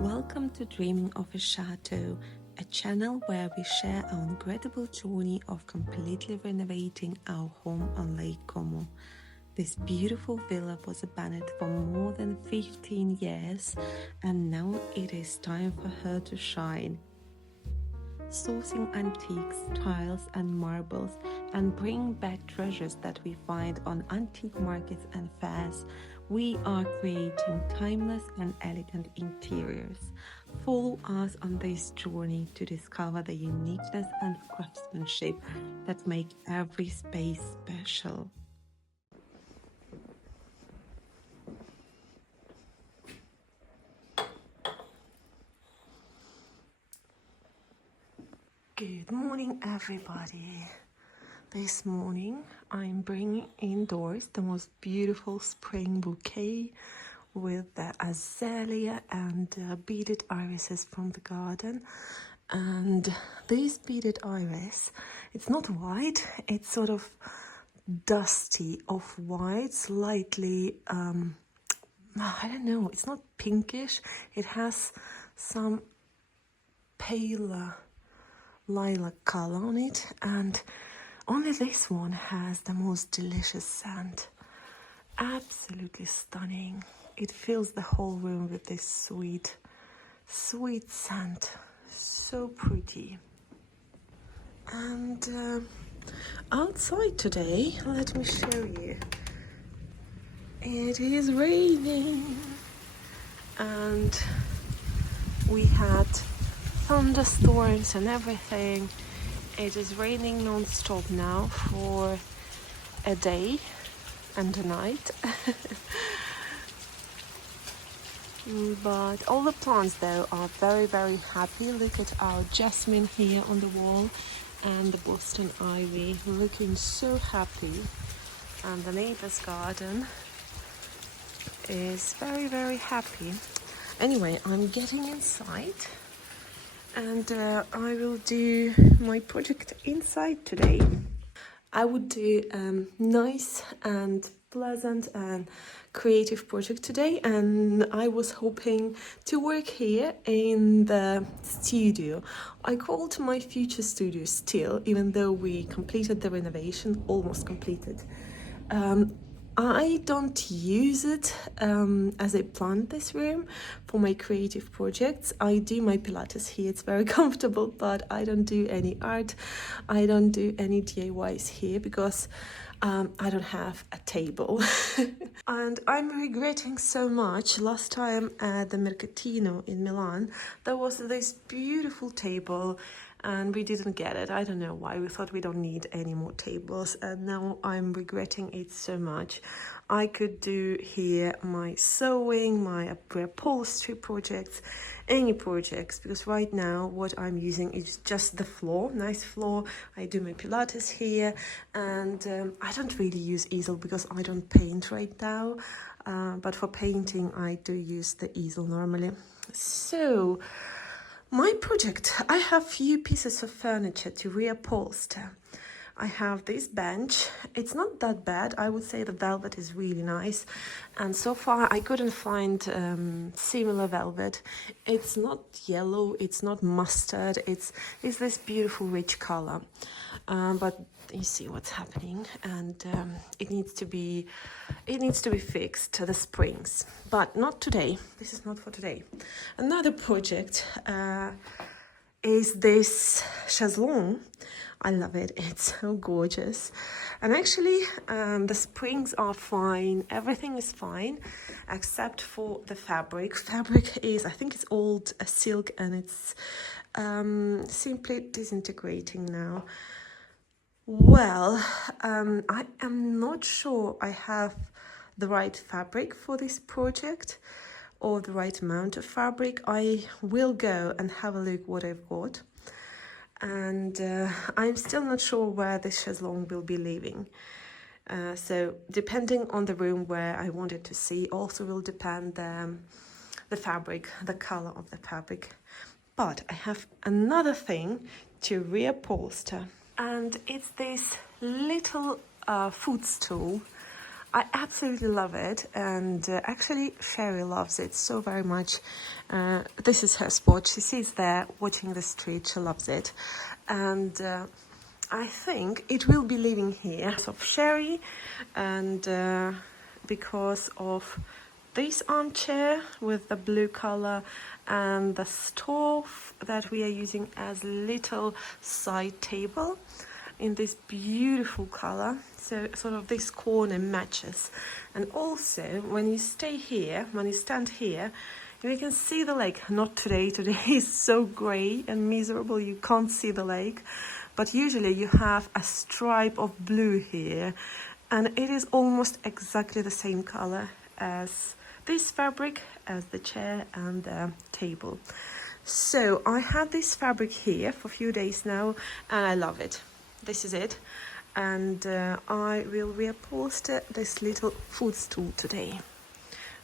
Welcome to Dreaming of a Chateau, a channel where we share our incredible journey of completely renovating our home on Lake Como. This beautiful villa was abandoned for more than 15 years and now it is time for her to shine. Sourcing antiques, tiles and marbles and bringing back treasures that we find on antique markets and fairs, we are creating timeless and elegant interiors. Follow us on this journey to discover the uniqueness and craftsmanship that make every space special. Good morning, everybody. This morning I'm bringing indoors the most beautiful spring bouquet with the azalea and beaded irises from the garden. And this beaded iris, it's not white, it's sort of dusty off-white, slightly I don't know, it's not pinkish, it has some paler lilac color on it, and only this one has the most delicious scent. Absolutely stunning. It fills the whole room with this sweet scent. So pretty. And outside today, let me show you. It is raining and we had thunderstorms and everything. It is raining non-stop now for a day and a night. But all the plants though are very happy. Look at our jasmine here on the wall and the Boston ivy looking so happy, and the neighbor's garden is very happy. Anyway, I'm getting inside and I will do my project inside today. I would do nice and pleasant and creative project today, and I was hoping to work here in the studio. I called my future studio still, even though we completed the renovation, almost completed. I don't use it as I planned this room for my creative projects. I do my Pilates here, it's very comfortable, but I don't do any art. I don't do any DIYs here because I don't have a table. And I'm regretting so much. Last time at the Mercatino in Milan, there was this beautiful table and we didn't get it. I don't know why. We thought we don't need any more tables, and now I'm regretting it so much. I could do here my sewing, my upholstery projects, any projects, because right now what I'm using is just the floor, nice floor. I do my Pilates here, and I don't really use easel because I don't paint right now, but for painting I do use the easel normally. So my project, I have few pieces of furniture to reupholster. I have this bench. It's not that bad. I would say the velvet is really nice, and so far I couldn't find similar velvet. It's not yellow, it's not mustard, it's this beautiful rich color, but you see what's happening, and it needs to be fixed, the springs, but not today. This is not for today. Another project is this chaise-longue. I love it, it's so gorgeous. And actually the springs are fine, everything is fine except for the fabric. Fabric is, I think it's old silk, and it's simply disintegrating now. Well, I am not sure I have the right fabric for this project or the right amount of fabric. I will go and have a look what I've got, and I'm still not sure where this chaise-longue will be living. So depending on the room where I want it to see also will depend the fabric, the color of the fabric. But I have another thing to reupholster, and it's this little footstool. I absolutely love it, and actually Sherry loves it so very much. This is her spot. She sits there watching the street. She loves it, and I think it will be living here. So Sherry, and because of this armchair with the blue color and the stove that we are using as little side table in this beautiful color, so sort of this corner matches. And also when you stay here, when you stand here, you can see the lake. Not today. Today is so grey and miserable, you can't see the lake, but usually you have a stripe of blue here, and it is almost exactly the same color as this fabric, as the chair and the table. So I had this fabric here for a few days now, and I love it. This is it, and I will reupholster this little footstool today.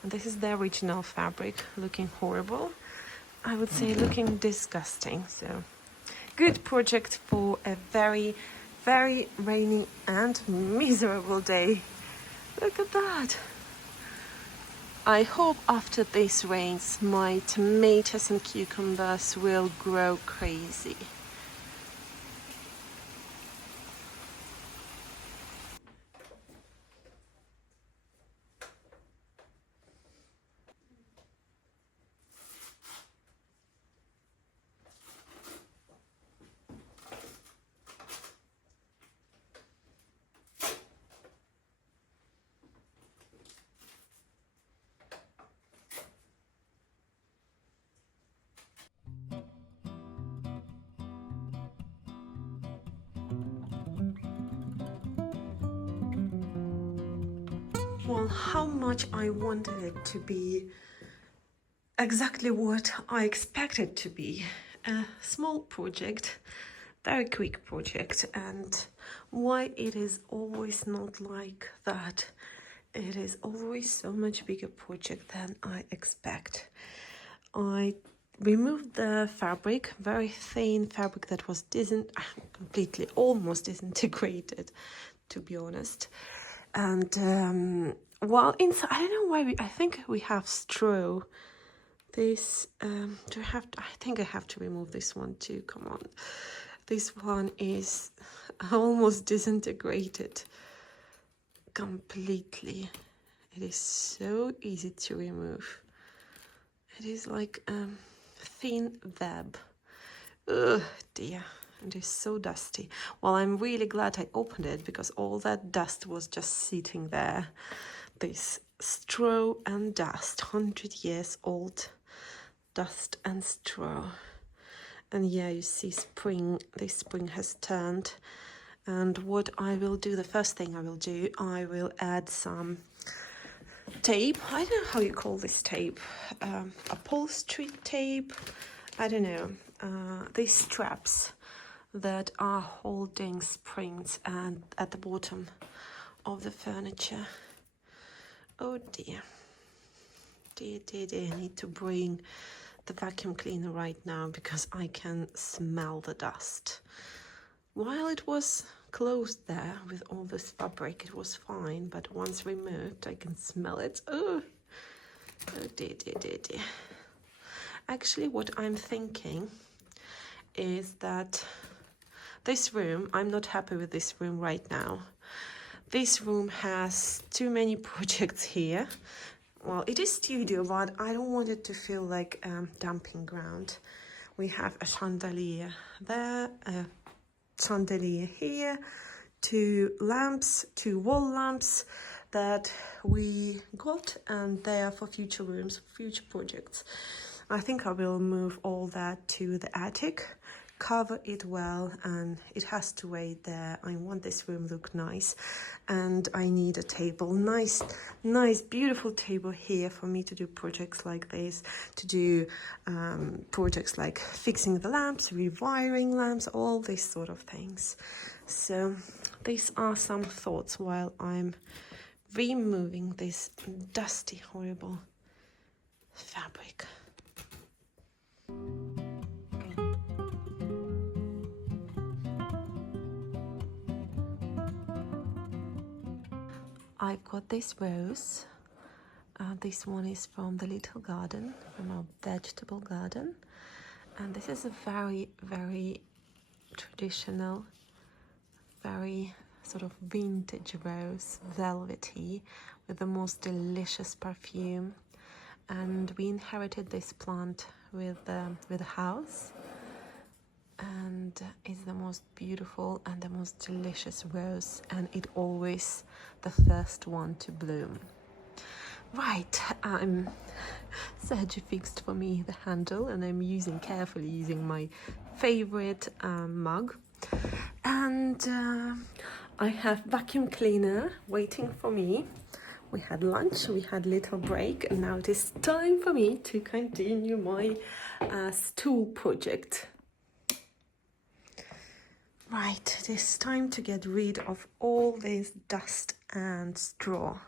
And this is the original fabric, looking horrible. I would say looking disgusting. So good project for a very, very rainy and miserable day. Look at that. I hope after these rains my tomatoes and cucumbers will grow crazy. Well, how much I wanted it to be exactly what I expected to be. A small project, very quick project, and why it is always not like that. It is always so much bigger project than I expect. I removed the fabric, very thin fabric that was completely, almost disintegrated, to be honest. And well, inside, I don't know why I think we have straw. This I think I have to remove this one too. Come on, this one is almost disintegrated completely. It is so easy to remove. It is like thin web. Ugh, dear. It is so dusty. Well, I'm really glad I opened it, because all that dust was just sitting there. This straw and dust, 100 years old dust and straw. And yeah, you see this spring has turned. And what I will do, the first thing I will do, I will add some tape. I don't know how you call this tape. Upholstery tape. I don't know. These straps that are holding springs and at the bottom of the furniture. Oh dear. Dear. I need to bring the vacuum cleaner right now, because I can smell the dust. While it was closed there with all this fabric, it was fine, but once removed, I can smell it. Oh dear. Actually, what I'm thinking is that this room, I'm not happy with this room right now. This room has too many projects here. Well, it is studio, but I don't want it to feel like dumping ground. We have a chandelier there, a chandelier here, two wall lamps that we got, and they are for future rooms, future projects. I think I will move all that to the attic, cover it well, and it has to wait there. I want this room to look nice, and I need a table, nice beautiful table here for me to do projects like this, to do projects like fixing the lamps, rewiring lamps, all these sort of things. So these are some thoughts while I'm removing this dusty, horrible fabric. I've got this rose. This one is from the little garden, from our vegetable garden. And this is a very, very traditional, very sort of vintage rose, velvety, with the most delicious perfume. And we inherited this plant with the house. And it's the most beautiful and the most delicious rose, and it always the first one to bloom. Right, Serge fixed for me the handle, and I'm carefully using my favorite mug. And I have vacuum cleaner waiting for me. We had lunch, we had a little break, and now it is time for me to continue my stool project. Right, it is time to get rid of all this dust and straw.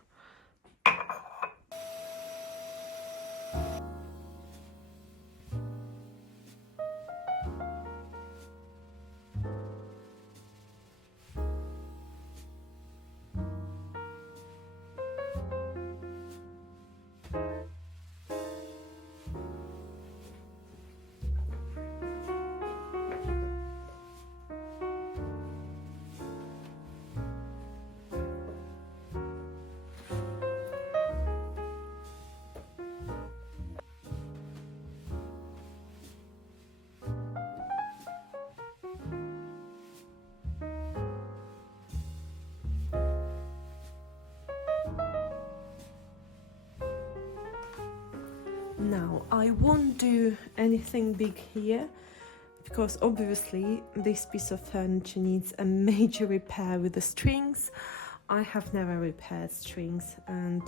Now, I won't do anything big here, because obviously this piece of furniture needs a major repair with the strings. I have never repaired strings, and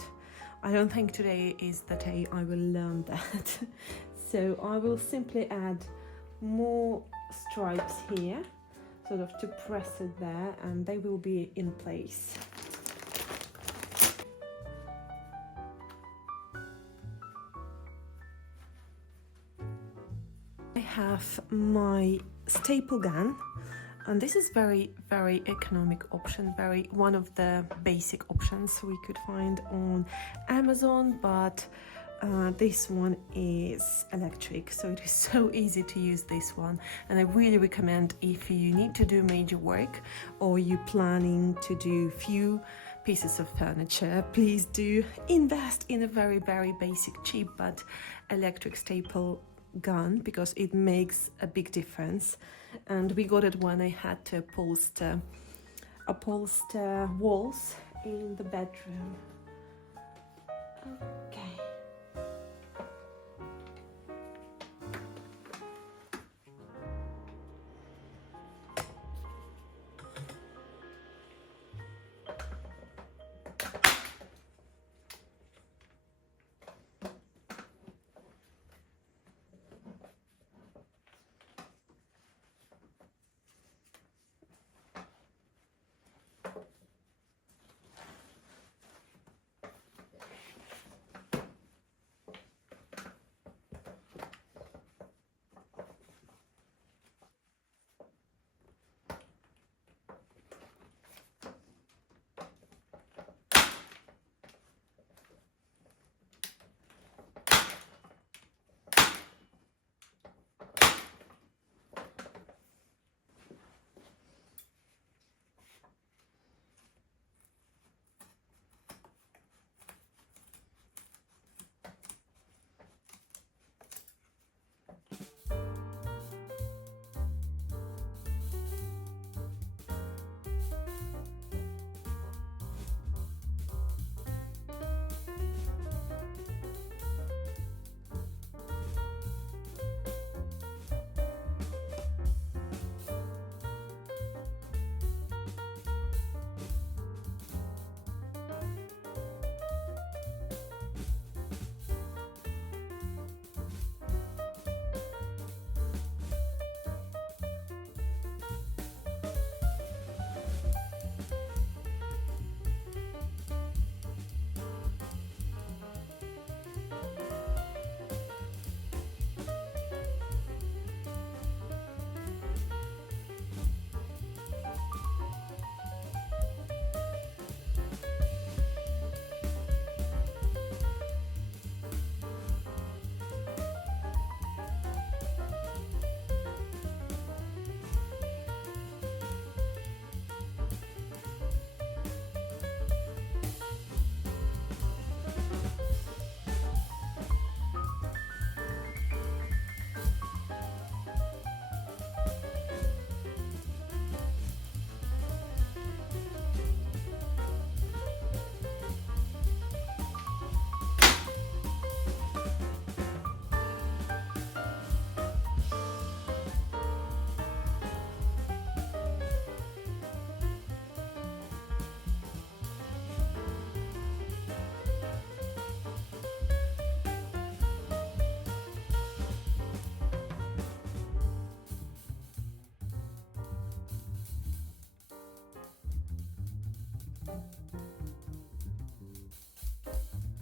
I don't think today is the day I will learn that. So I will simply add more stripes here, sort of to press it there, and they will be in place. I have my staple gun, and this is very economic option, one of the basic options we could find on Amazon, but this one is electric, so it is so easy to use this one. And I really recommend, if you need to do major work or you're planning to do few pieces of furniture, please do invest in a very basic, cheap but electric staple gun, because it makes a big difference. And we got it when I had to upholster walls in the bedroom. Okay.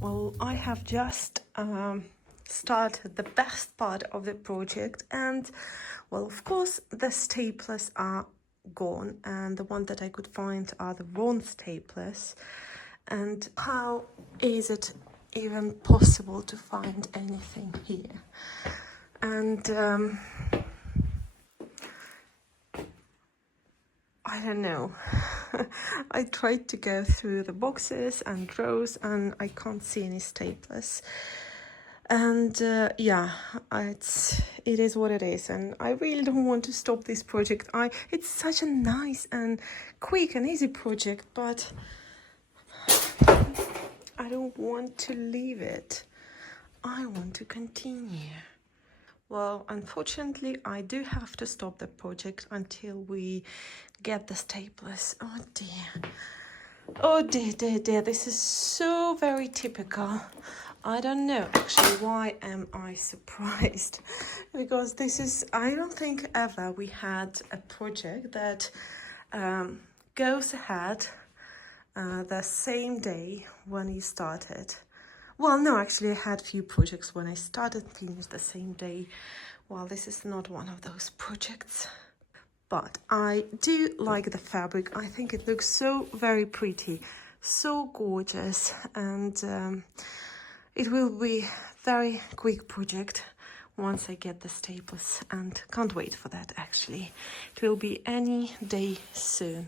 Well, I have just started the best part of the project, and well, of course the staplers are gone, and the one that I could find are the wrong staplers. And how is it even possible to find anything here? And I don't know. I tried to go through the boxes and drawers, and I can't see any staplers. And yeah, it is what it is, and I really don't want to stop this project. It's such a nice and quick and easy project, but I don't want to leave it. I want to continue. Well, unfortunately, I do have to stop the project until we get the staplers. Oh dear. Oh dear. This is so very typical. I don't know, actually, why am I surprised? Because I don't think ever we had a project that goes ahead the same day when you started. Well, no, actually, I had few projects when I started finished the same day. Well, this is not one of those projects. But I do like the fabric. I think it looks so very pretty, so gorgeous, and it will be very quick project once I get the staples, and can't wait for that actually. It will be any day soon.